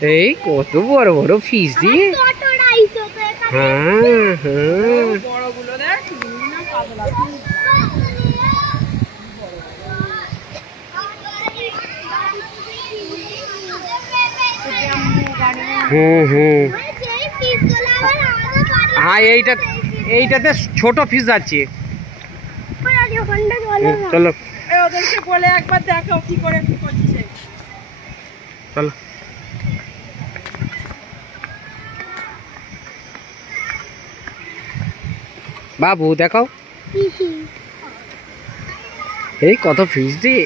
এই কত বড় বড় ফিশ দিয়ে। হ্যাঁ হ্যাঁ হুম হুম হ্যাঁ এইটাতে ছোট ফিশ আছে। চলো ওদেরকে বলে একবার দেখো কি করে কি করছে। চলো বাবু দেখাও এই কত ফিশ দিয়ে।